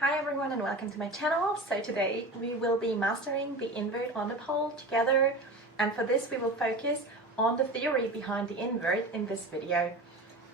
Hi everyone and welcome to my channel. So today we will be mastering the invert on the pole together, and for this we will focus on the theory behind the invert in this video.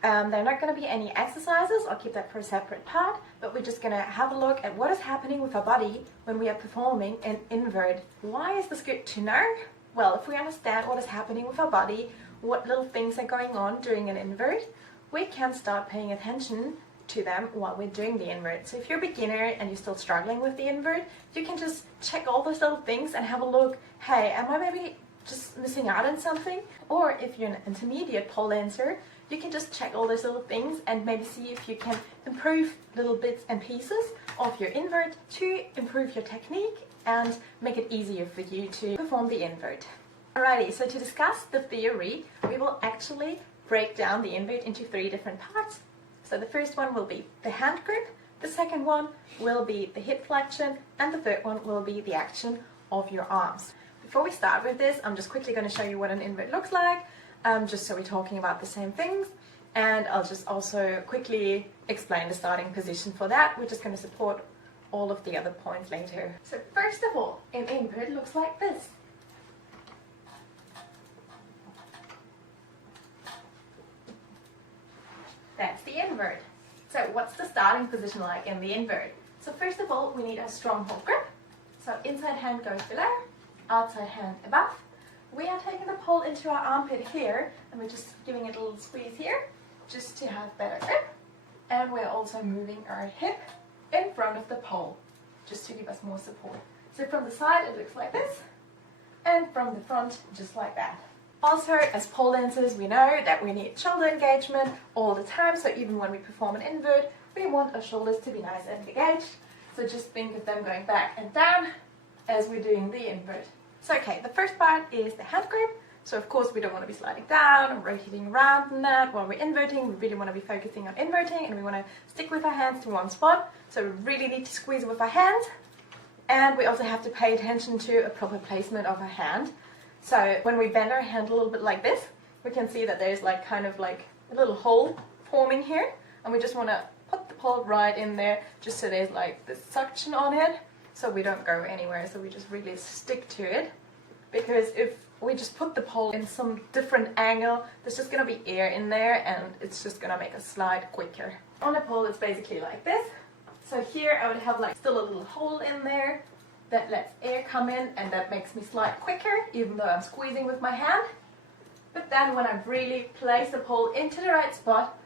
There are not going to be any exercises, I'll keep that for a separate part, but we're just going to have a look at what is happening with our body when we are performing an invert. Why is this good to know? Well, if we understand what is happening with our body, what little things are going on during an invert, we can start paying attention to them while we're doing the invert. So if you're a beginner and you're still struggling with the invert, you can just check all those little things and have a look, hey, am I maybe just missing out on something? Or if you're an intermediate pole dancer, you can just check all those little things and maybe see if you can improve little bits and pieces of your invert to improve your technique and make it easier for you to perform the invert. Alrighty, so to discuss the theory, we will actually break down the invert into 3 different parts. So the first one will be the hand grip, the second one will be the hip flexion, and the third one will be the action of your arms. Before we start with this, I'm just quickly going to show you what an invert looks like, just so we're talking about the same things, and I'll just also quickly explain the starting position for that. We're just going to support all of the other points later. So first of all, an invert looks like this. That's the invert. So what's the starting position like in the invert? So first of all, we need a strong hold grip. So inside hand goes below, outside hand above. We are taking the pole into our armpit here, and we're just giving it a little squeeze here, just to have better grip. And we're also moving our hip in front of the pole, just to give us more support. So from the side it looks like this, and from the front just like that. Also, as pole dancers, we know that we need shoulder engagement all the time, so even when we perform an invert, we want our shoulders to be nice and engaged. So just think of them going back and down as we're doing the invert. So okay, the first part is the hand grip. So of course we don't want to be sliding down or rotating around and that while we're inverting. We really want to be focusing on inverting, and we want to stick with our hands to one spot. So we really need to squeeze with our hands, and we also have to pay attention to a proper placement of our hand. So when we bend our hand a little bit like this, we can see that there's like kind of like a little hole forming here, and we just want to put the pole right in there just so there's like this suction on it, so we don't go anywhere. So we just really stick to it, because if we just put the pole in some different angle, there's just going to be air in there and it's just going to make us slide quicker. On the pole it's basically like this. So here I would have like still a little hole in there that lets air come in, and that makes me slide quicker even though I'm squeezing with my hand. But then when I really place the pole into the right spot,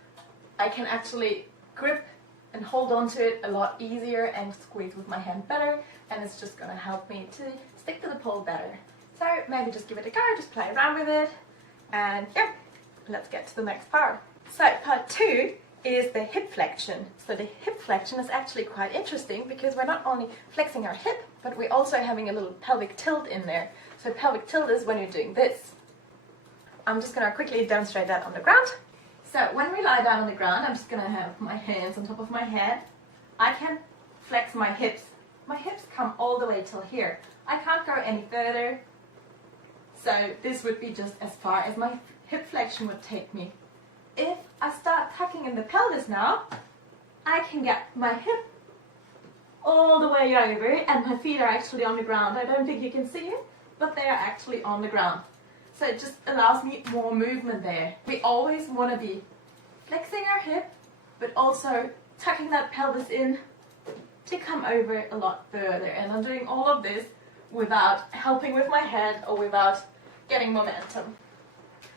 I can actually grip and hold on to it a lot easier and squeeze with my hand better, and it's just going to help me to stick to the pole better. So maybe just give it a go, just play around with it, and yeah, let's get to the next part. So part 2 is the hip flexion. So the hip flexion is actually quite interesting, because we're not only flexing our hip, but we're also having a little pelvic tilt in there. So pelvic tilt is when you're doing this. I'm just going to quickly demonstrate that on the ground. So when we lie down on the ground, I'm just going to have my hands on top of my head. I can flex my hips. My hips come all the way till here. I can't go any further. So this would be just as far as my hip flexion would take me. If I start tucking in the pelvis now, I can get my hip all the way over, and my feet are actually on the ground. I don't think you can see it, but they are actually on the ground. So it just allows me more movement there. We always want to be flexing our hip, but also tucking that pelvis in to come over a lot further. And I'm doing all of this without helping with my head or without getting momentum.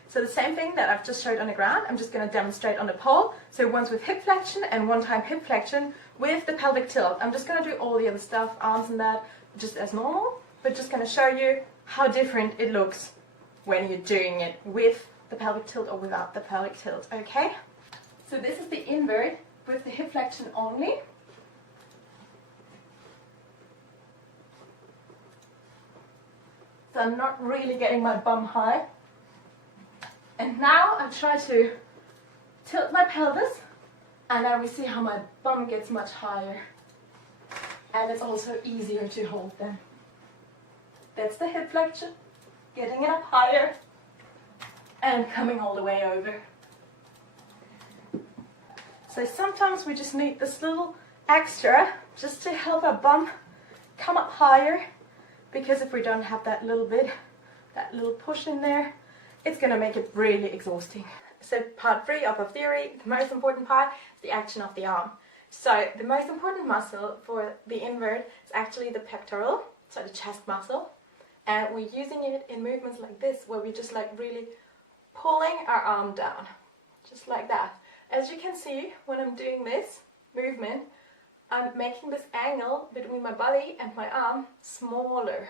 So the same thing that I've just showed on the ground, I'm just going to demonstrate on the pole. So once with hip flexion and one time hip flexion with the pelvic tilt. I'm just going to do all the other stuff, arms and that, just as normal, but just going to show you how different it looks when you're doing it with the pelvic tilt or without the pelvic tilt, okay? So this is the invert with the hip flexion only. So I'm not really getting my bum high. And now I try to tilt my pelvis, and now we see how my bum gets much higher. And it's also easier to hold them. That's the hip flexion, getting it up higher and coming all the way over. So sometimes we just need this little extra just to help our bum come up higher, because if we don't have that little push in there, it's going to make it really exhausting. So part 3 of our theory, the most important part is the action of the arm. So the most important muscle for the invert is actually the pectoral, so the chest muscle. And we're using it in movements like this, where we're just like really pulling our arm down, just like that. As you can see, when I'm doing this movement, I'm making this angle between my body and my arm smaller.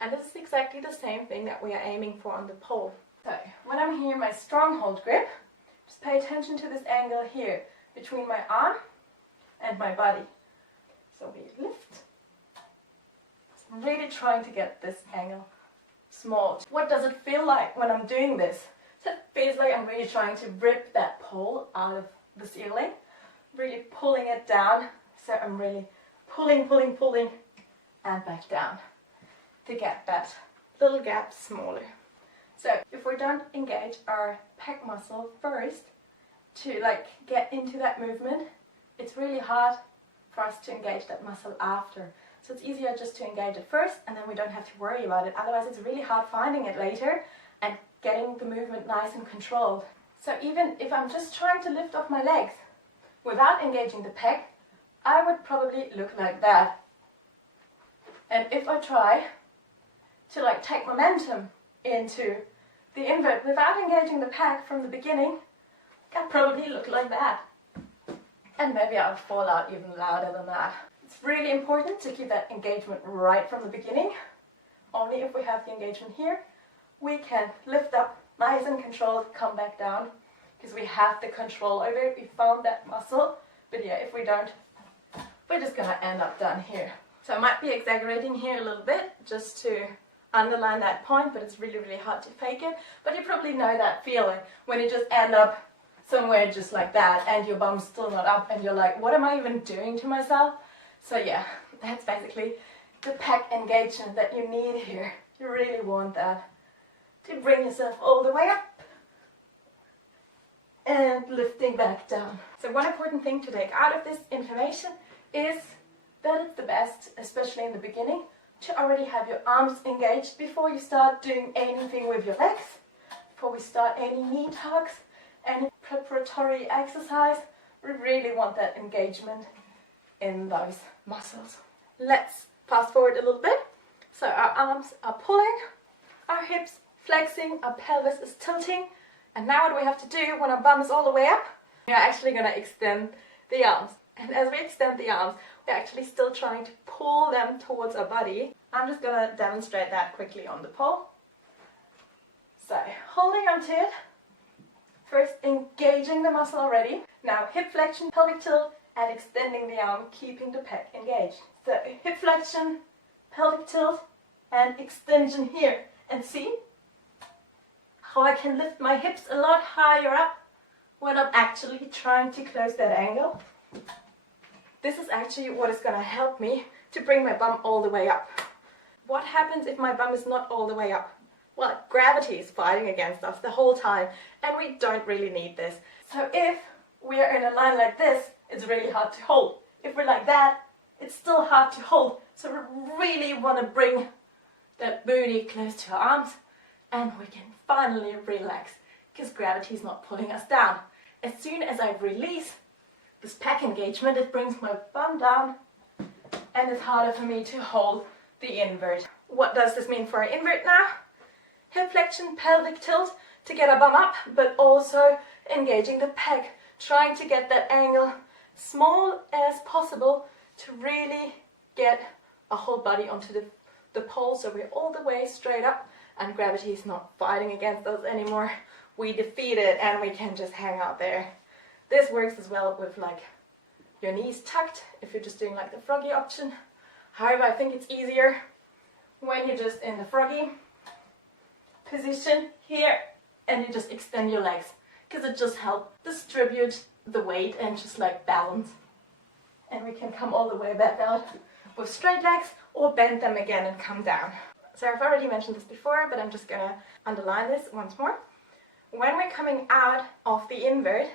And this is exactly the same thing that we are aiming for on the pole. So when I'm here in my strong hold grip, just pay attention to this angle here between my arm and my body. So we lift. So I'm really trying to get this angle small. What does it feel like when I'm doing this? So it feels like I'm really trying to rip that pole out of the ceiling, really pulling it down. So I'm really pulling and back down to get that little gap smaller. So if we don't engage our pec muscle first to like get into that movement, it's really hard for us to engage that muscle after. So it's easier just to engage it first, and then we don't have to worry about it. Otherwise it's really hard finding it later and getting the movement nice and controlled. So even if I'm just trying to lift off my legs without engaging the pec, I would probably look like that. And if I try to like take momentum into the invert without engaging the pec from the beginning, I'd probably look like that. And maybe I'll fall out even louder than that. It's really important to keep that engagement right from the beginning. Only if we have the engagement here, we can lift up nice and controlled, come back down, because we have the control over it. We found that muscle. But yeah, if we don't, we're just gonna end up down here. So I might be exaggerating here a little bit just to underline that point, but it's really hard to fake it. But you probably know that feeling when you just end up somewhere just like that and your bum's still not up and you're like, what am I even doing to myself? So yeah, that's basically the pec engagement that you need here. You really want that to bring yourself all the way up and lifting back down. So one important thing to take out of this information is that it's the best, especially in the beginning, to already have your arms engaged before you start doing anything with your legs, before we start any knee tucks, any preparatory exercise. We really want that engagement in those muscles. Let's fast forward a little bit. So our arms are pulling, our hips flexing, our pelvis is tilting, and now what we have to do when our bum is all the way up, we are actually going to extend the arms. And as we extend the arms, we're actually still trying to pull them towards our body. I'm just going to demonstrate that quickly on the pole. So holding onto it, first engaging the muscle already. Now hip flexion, pelvic tilt, and extending the arm, keeping the pec engaged. So hip flexion, pelvic tilt, and extension here. And see how I can lift my hips a lot higher up when I'm actually trying to close that angle. This is actually what is going to help me to bring my bum all the way up. What happens if my bum is not all the way up? Well, gravity is fighting against us the whole time, and we don't really need this. So if we are in a line like this, it's really hard to hold. If we're like that, it's still hard to hold. So we really want to bring that booty close to our arms, and we can finally relax because gravity is not pulling us down. As soon as I release this pec engagement, it brings my bum down and it's harder for me to hold the invert. What does this mean for our invert now? Hip flexion, pelvic tilt to get our bum up, but also engaging the pec, trying to get that angle small as possible to really get our whole body onto the pole, so we're all the way straight up and gravity is not fighting against us anymore. We defeat it and we can just hang out there. This works as well with like your knees tucked if you're just doing like the froggy option. However, I think it's easier when you're just in the froggy position here and you just extend your legs, because it just helps distribute the weight and just like balance. And we can come all the way back out with straight legs or bend them again and come down. So I've already mentioned this before, but I'm just gonna underline this once more. When we're coming out of the invert,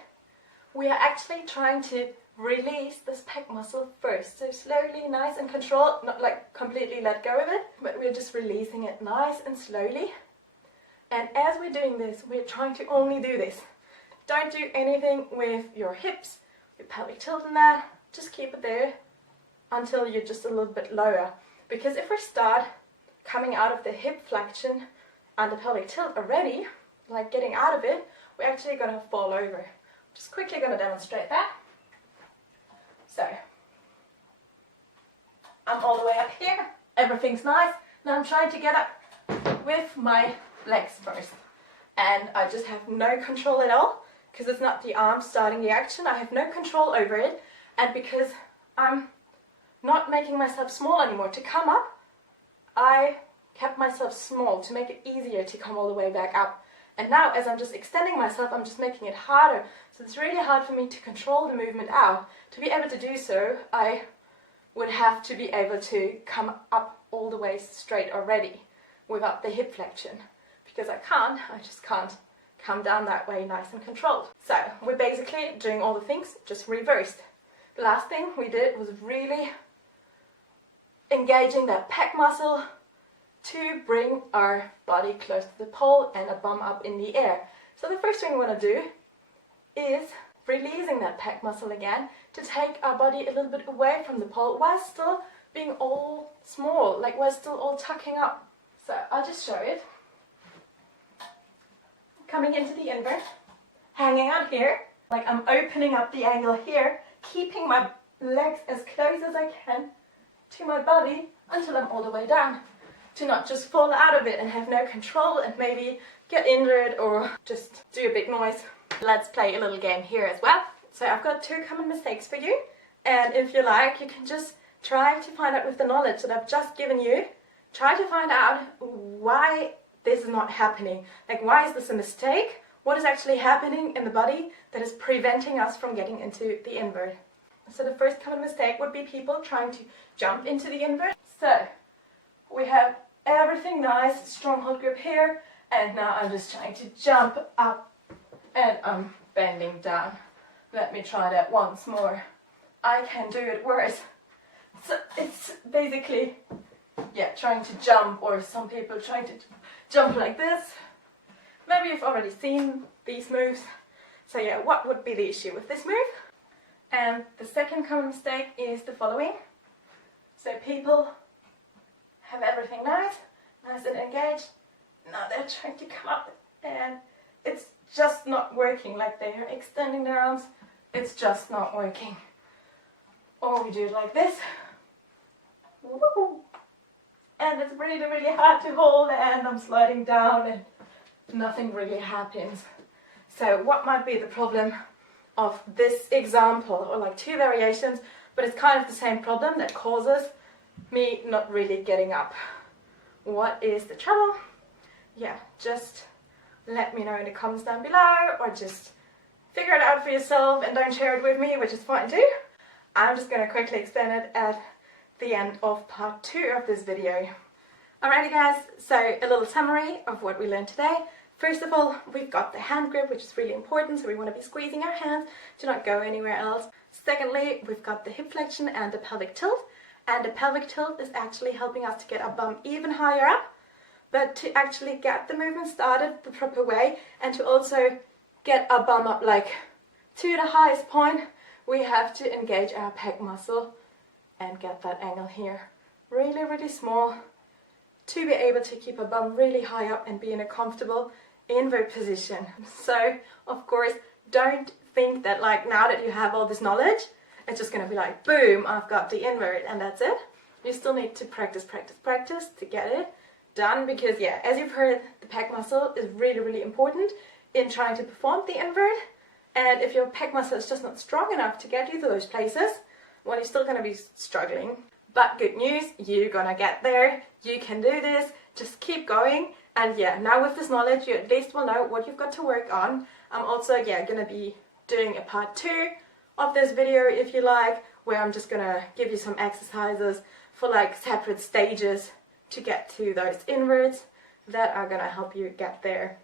we are actually trying to release this pec muscle first. So slowly, nice and controlled, not like completely let go of it, but we're just releasing it nice and slowly. And as we're doing this, we're trying to only do this. Don't do anything with your hips, your pelvic tilt in that. Just keep it there until you're just a little bit lower. Because if we start coming out of the hip flexion and the pelvic tilt already, like getting out of it, we're actually going to fall over. Just quickly going to demonstrate that. So, I'm all the way up here, everything's nice. Now I'm trying to get up with my legs first. And I just have no control at all, because it's not the arm starting the action. I have no control over it, and because I'm not making myself small anymore to come up, I kept myself small to make it easier to come all the way back up. And now as I'm just extending myself, I'm just making it harder. So it's really hard for me to control the movement out. To be able to do so, I would have to be able to come up all the way straight already without the hip flexion. Because I just can't come down that way nice and controlled. So we're basically doing all the things just reversed. The last thing we did was really engaging that pec muscle to bring our body close to the pole and a bum up in the air. So the first thing we want to do is releasing that pec muscle again to take our body a little bit away from the pole while still being all small, like we're still all tucking up. So I'll just show it. Coming into the invert, hanging out here, like I'm opening up the angle here, keeping my legs as close as I can to my body until I'm all the way down, to not just fall out of it and have no control and maybe get injured or just do a big noise. Let's play a little game here as well. So I've got 2 common mistakes for you, and if you like, you can just try to find out with the knowledge that I've just given you, try to find out why this is not happening. Like, why is this a mistake? What is actually happening in the body that is preventing us from getting into the invert? So the first common mistake would be people trying to jump into the invert. So we have everything nice, strong hold grip here, and now I'm just trying to jump up and I'm bending down. Let me try that once more. I can do it worse. So it's basically, yeah, trying to jump, or some people trying to jump like this. Maybe you've already seen these moves. So yeah, what would be the issue with this move? And the second common mistake is the following. So people have everything nice and engaged. Now they're trying to come up and it's just not working. Like they are extending their arms, it's just not working. Or we do it like this. Woo! And it's really, really hard to hold, and I'm sliding down and nothing really happens. So what might be the problem of this example, or like 2 variations, but it's kind of the same problem that causes me not really getting up? What is the trouble? Yeah, just let me know in the comments down below, or just figure it out for yourself and don't share it with me, which is fine too. I'm just going to quickly explain it at the end of part 2 of this video. Alrighty guys, so a little summary of what we learned today. First of all, we've got the hand grip, which is really important, so we want to be squeezing our hands to not go anywhere else. Secondly, we've got the hip flexion and the pelvic tilt, and the pelvic tilt is actually helping us to get our bum even higher up, but to actually get the movement started the proper way and to also get our bum up like to the highest point, we have to engage our pec muscle and get that angle here really, really small to be able to keep our bum really high up and be in a comfortable invert position. So, of course, don't think that like now that you have all this knowledge, it's just going to be like, boom, I've got the invert and that's it. You still need to practice to get it done, because yeah, as you've heard, the pec muscle is really, really important in trying to perform the invert. And if your pec muscle is just not strong enough to get you to those places, well, you're still going to be struggling. But good news, you're gonna get there, you can do this, just keep going. And yeah, now with this knowledge, you at least will know what you've got to work on. I'm also, yeah, gonna be doing a part 2 of this video, if you like, where I'm just gonna give you some exercises for like separate stages to get to those inverts that are gonna help you get there.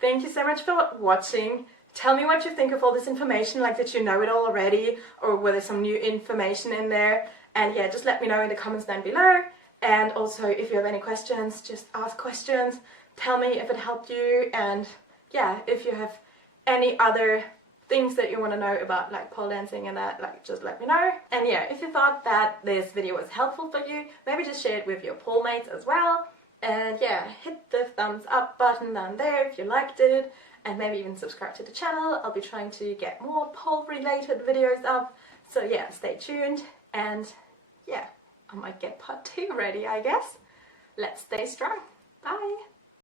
Thank you so much for watching. Tell me what you think of all this information, like did you know it all already, or were there some new information in there? And yeah, just let me know in the comments down below. And also, if you have any questions, just ask questions. Tell me if it helped you, and yeah, if you have any other things that you want to know about like pole dancing and that, like just let me know. And yeah, if you thought that this video was helpful for you, maybe just share it with your pole mates as well. And yeah, hit the thumbs up button down there if you liked it, and maybe even subscribe to the channel. I'll be trying to get more pole related videos up, so yeah, stay tuned. And yeah, I might get part 2 ready, I guess. Let's stay strong. Bye!